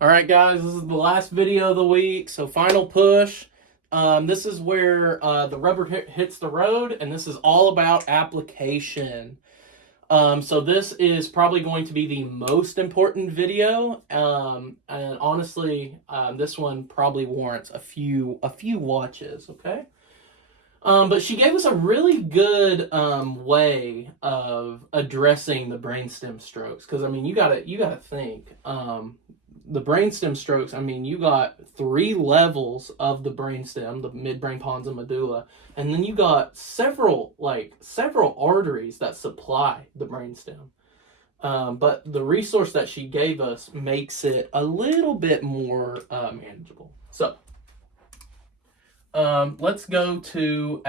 All right, guys, this is the last video of the week, so final push. This is where the rubber hits the road, and this is all about application. So this is probably going to be the most important video, and honestly, this one probably warrants a few watches. Okay. But she gave us a really good way of addressing the brainstem strokes, because I mean you gotta think. The brainstem strokes, I mean, you got three levels of the brainstem, the midbrain, pons, and medulla, and then you got several arteries that supply the brainstem. But the resource that she gave us makes it a little bit more manageable. So let's go to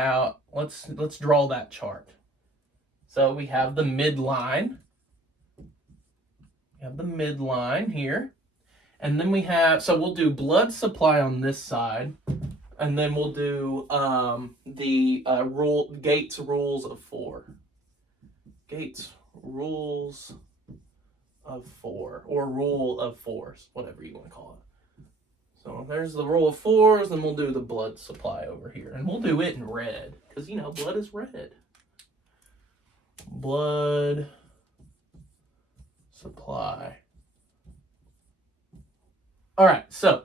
let's draw that chart. So we have the midline. We have the midline here. And then we have, so we'll do blood supply on this side, and then we'll do the Gates rules of four. Gates rules of four, or rule of fours, whatever you want to call it. So there's the rule of fours, then we'll do the blood supply over here, and we'll do it in red, because blood is red. Blood supply. All right, so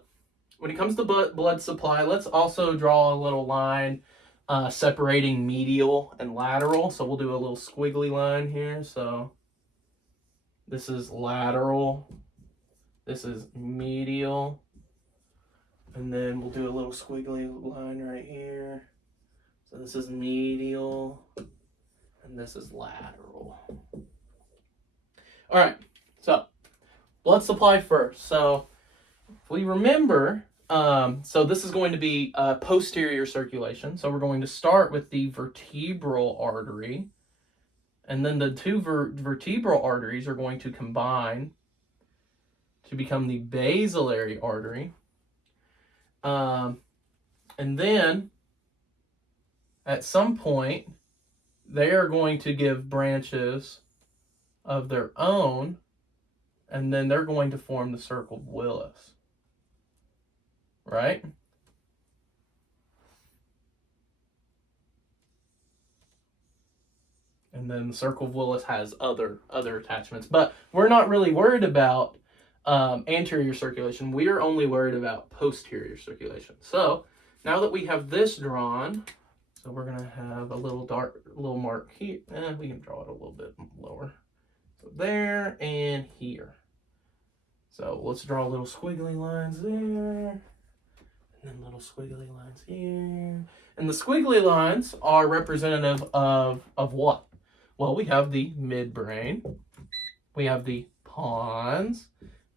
when it comes to blood supply, let's also draw a little line separating medial and lateral. So we'll do a little squiggly line here. So this is lateral, this is medial, and then we'll do a little squiggly line right here. So this is medial, and this is lateral. All right, so blood supply first. So if we remember, so this is going to be posterior circulation. So we're going to start with the vertebral artery, and then the two vertebral arteries are going to combine to become the basilarity artery. And then at some point, they are going to give branches of their own, and then they're going to form the circle of Willis. Right? And then the circle of Willis has other attachments, but we're not really worried about anterior circulation. We are only worried about posterior circulation. So now that we have this drawn, so we're gonna have a little mark here. We can draw it a little bit lower. So there and here. So let's draw little squiggly lines there. And then little squiggly lines here. And the squiggly lines are representative of what? Well, we have the midbrain, we have the pons,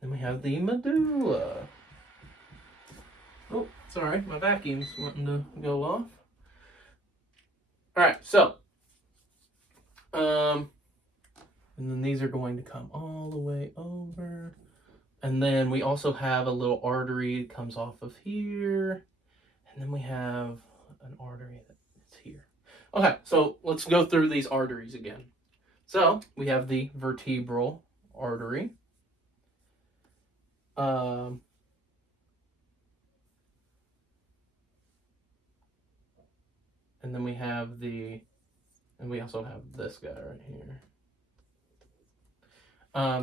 and we have the medulla. Oh, sorry, my vacuum's wanting to go off. All right, so, and then these are going to come all the way over. And then we also have a little artery that comes off of here. And then we have an artery that's here. Okay, so let's go through these arteries again. So we have the vertebral artery. And then we have and we also have this guy right here.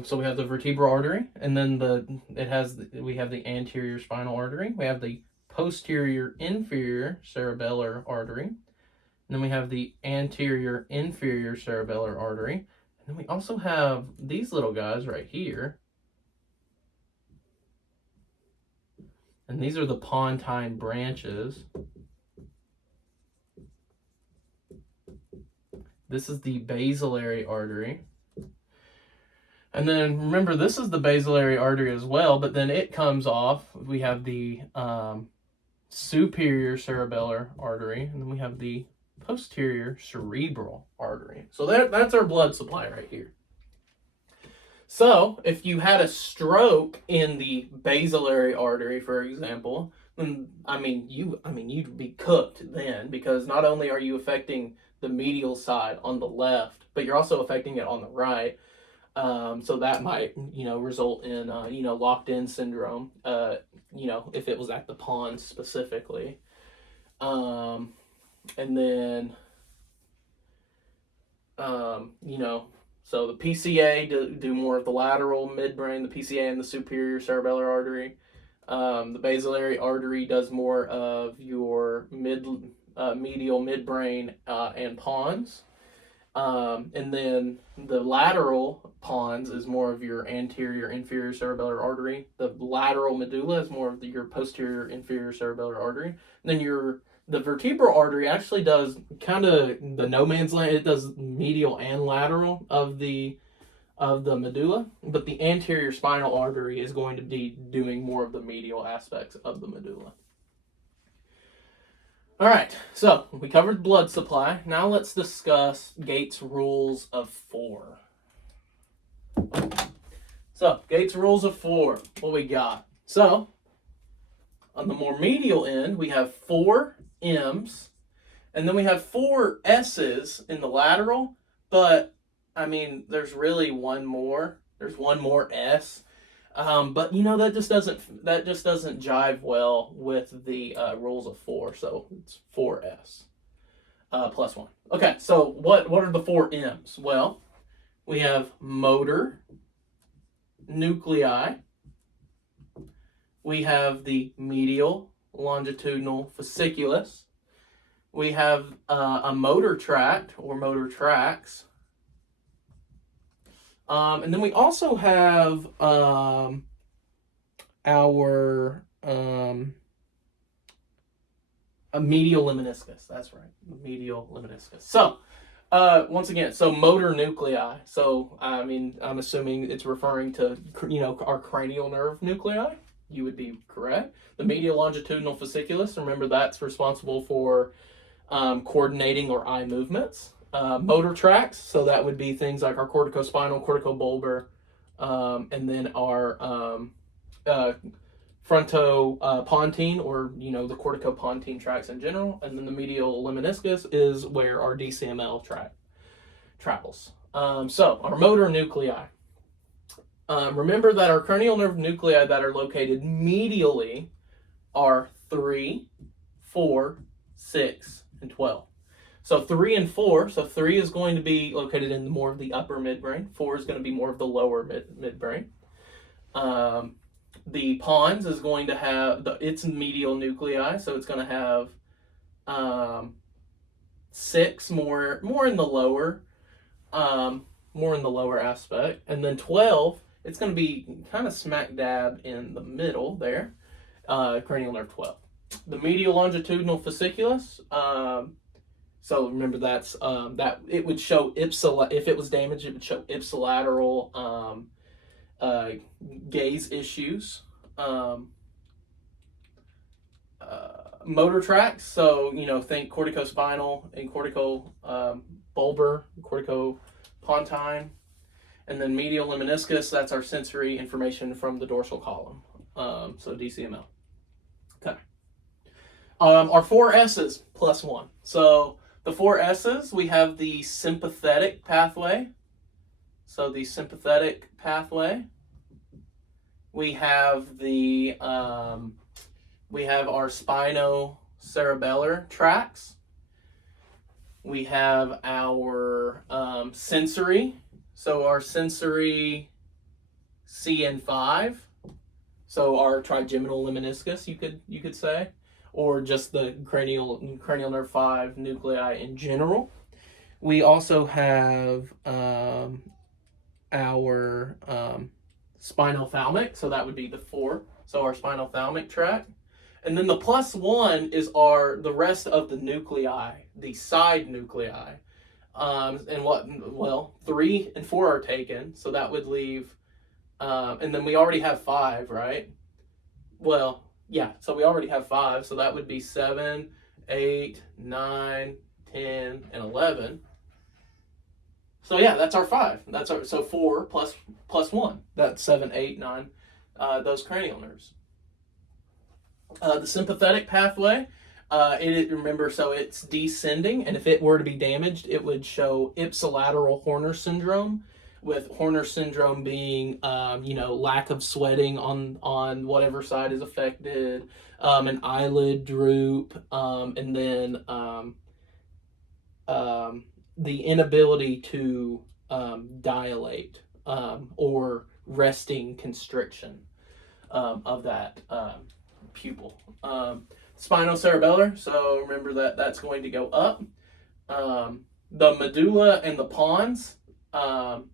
So we have the vertebral artery, and then we have the anterior spinal artery. We have the posterior inferior cerebellar artery. And then we have the anterior inferior cerebellar artery. And then we also have these little guys right here. And these are the pontine branches. This is the basilarity artery. And then remember, this is the basilarity artery as well, but then it comes off. We have the superior cerebellar artery, and then we have the posterior cerebral artery. So that's our blood supply right here. So if you had a stroke in the basilarity artery, for example, then you'd be cooked then, because not only are you affecting the medial side on the left, but you're also affecting it on the right. So that might, result in, locked in syndrome, if it was at the pons specifically. And then, so the PCA do more of the lateral midbrain, the PCA and the superior cerebellar artery. The basilarity artery does more of your medial midbrain and pons. And then the lateral pons is more of your anterior inferior cerebellar artery. The lateral medulla is more of your posterior inferior cerebellar artery. And then the vertebral artery actually does kind of the no man's land. It does medial and lateral of the medulla, but the anterior spinal artery is going to be doing more of the medial aspects of the medulla. All right, so we covered blood supply. Now let's discuss Gates' rules of 4. So, Gates' rules of 4, what we got? So, on the more medial end, we have 4 M's, and then we have 4 S's in the lateral, but, there's really one more. There's one more S. But that just doesn't jive well with the rules of 4. So it's 4S plus 1. Okay, so what are the 4 M's? Well, we have motor nuclei. We have the medial longitudinal fasciculus. We have a motor tract or motor tracts. And then we also have our a medial lemniscus. That's right, medial lemniscus. So, once again, so motor nuclei. So, I'm assuming it's referring to, our cranial nerve nuclei. You would be correct. The medial longitudinal fasciculus, remember that's responsible for coordinating our eye movements. Motor tracts, so that would be things like our corticospinal, corticobulbar, and then our frontopontine, or the corticopontine tracts in general, and then the medial lemniscus is where our DCML tract travels. So our motor nuclei. Remember that our cranial nerve nuclei that are located medially are 3, 4, 6, and 12. So 3 and 4, so 3 is going to be located in more of the upper midbrain. 4 is going to be more of the lower midbrain. The pons is going to have its medial nuclei, so it's going to have 6 more in the lower, aspect, and then 12, it's going to be kind of smack dab in the middle there. Cranial nerve 12. The medial longitudinal fasciculus. So remember that's that it would show if it was damaged, it would show ipsilateral gaze issues. Motor tracts, so think corticospinal and corticobulbar, corticopontine, and then medial lemniscus. That's our sensory information from the dorsal column. So DCML. Okay. Our 4 S's plus 1. So the 4 S's, we have the sympathetic pathway. So the sympathetic pathway. We have our spinocerebellar tracts. We have our sensory. So our sensory CN5. So our trigeminal lemniscus, you could say, or just the cranial nerve 5 nuclei in general. We also have our spinothalamic, so that would be the 4. So our spinothalamic tract. And then the plus 1 is the rest of the nuclei, the side nuclei. And 3 and 4 are taken, so that would leave, and then we already have 5, right? Well, yeah, so we already have 5, so that would be 7, 8, 9, 10, and 11. So yeah, that's our 5. So 4 plus 1. That's 7, 8, 9. Those cranial nerves. The sympathetic pathway. Remember, so it's descending, and if it were to be damaged, it would show ipsilateral Horner syndrome, with Horner syndrome being, lack of sweating on whatever side is affected, an eyelid droop, and then the inability to dilate or resting constriction of that pupil. Spinocerebellar, so remember that's going to go up. The medulla and the pons, more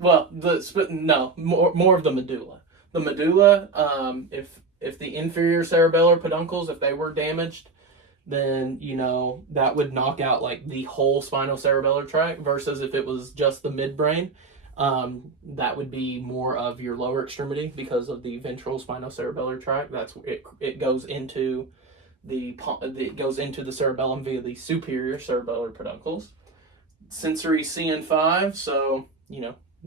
of the medulla. The medulla, if the inferior cerebellar peduncles, if they were damaged, then that would knock out like the whole spinocerebellar tract, versus if it was just the midbrain, that would be more of your lower extremity because of the ventral spinocerebellar tract. That's it goes into the cerebellum via the superior cerebellar peduncles. Sensory CN5, so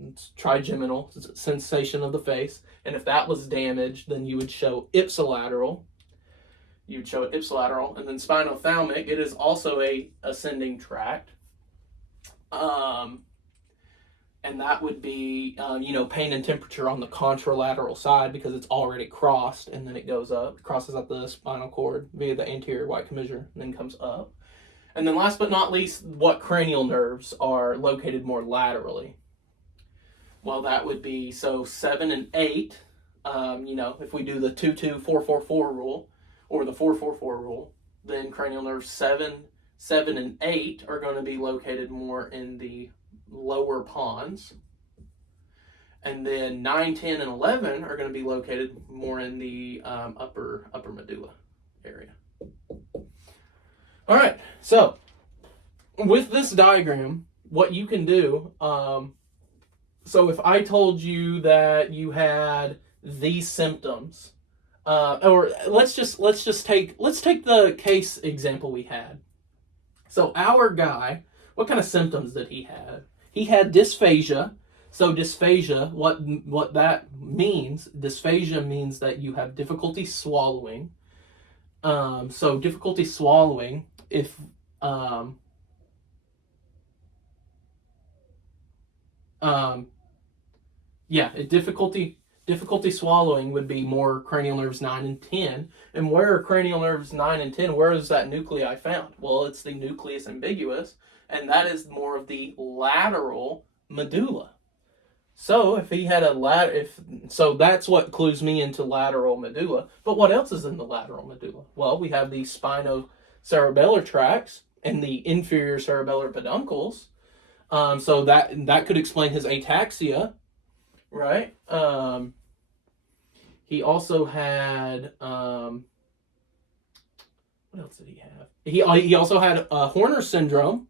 it's trigeminal sensation of the face, and if that was damaged, then you would show ipsilateral. You'd show it ipsilateral, and then spinothalamic. It is also a ascending tract, and that would be pain and temperature on the contralateral side because it's already crossed, and then it goes up, crosses up the spinal cord via the anterior white commissure, and then comes up. And then last but not least, what cranial nerves are located more laterally? Well, that would be 7 and 8. If we do the 2-2-4-4-4 rule or the 4-4-4 rule, then cranial nerves 7, and 8 are going to be located more in the lower pons. And then 9, 10, and 11 are going to be located more in the upper medulla area. All right, so with this diagram, what you can do, so if I told you that you had these symptoms, or let's take the case example we had. So our guy, what kind of symptoms did he have? He had dysphagia. So dysphagia, what that means, dysphagia means that you have difficulty swallowing. So difficulty swallowing, if difficulty swallowing would be more cranial nerves 9 and 10. And where are cranial nerves 9 and 10? Where is that nuclei found? Well, it's the nucleus ambiguus, and that is more of the lateral medulla. So if he had so that's what clues me into lateral medulla. But what else is in the lateral medulla? Well, we have the spinocerebellar tracts and the inferior cerebellar peduncles. So that could explain his ataxia, right? He also had what else did he have? He also had Horner syndrome.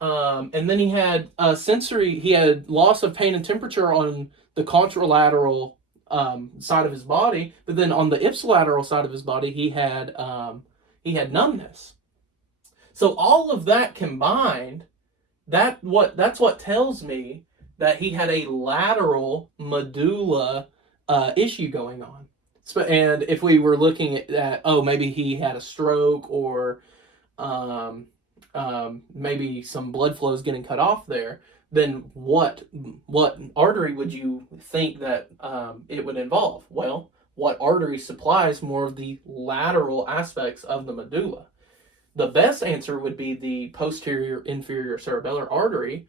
And then he had he had loss of pain and temperature on the contralateral side of his body, but then on the ipsilateral side of his body, he had numbness. So all of that combined, that's what tells me that he had a lateral medulla issue going on. And if we were looking at maybe he had a stroke or maybe some blood flow is getting cut off there, then what artery would you think that it would involve? Well, what artery supplies more of the lateral aspects of the medulla? The best answer would be the posterior inferior cerebellar artery.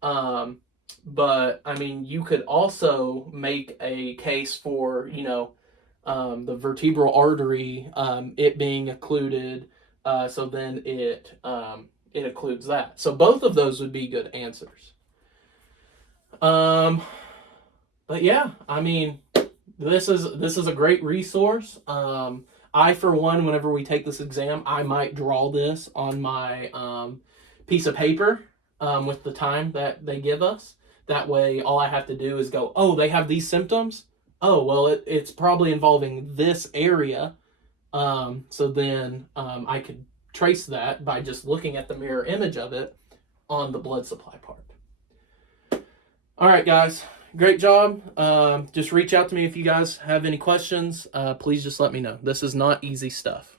But I mean, you could also make a case for the vertebral artery, it being occluded. So then it occludes that. So both of those would be good answers. But yeah, I mean, this is a great resource. I, for one, whenever we take this exam, I might draw this on my piece of paper with the time that they give us. That way, all I have to do is go, oh, they have these symptoms? Oh, well, it's probably involving this area. So then I could trace that by just looking at the mirror image of it on the blood supply part. All right, guys, great job. Just reach out to me if you guys have any questions. Please just let me know. This is not easy stuff.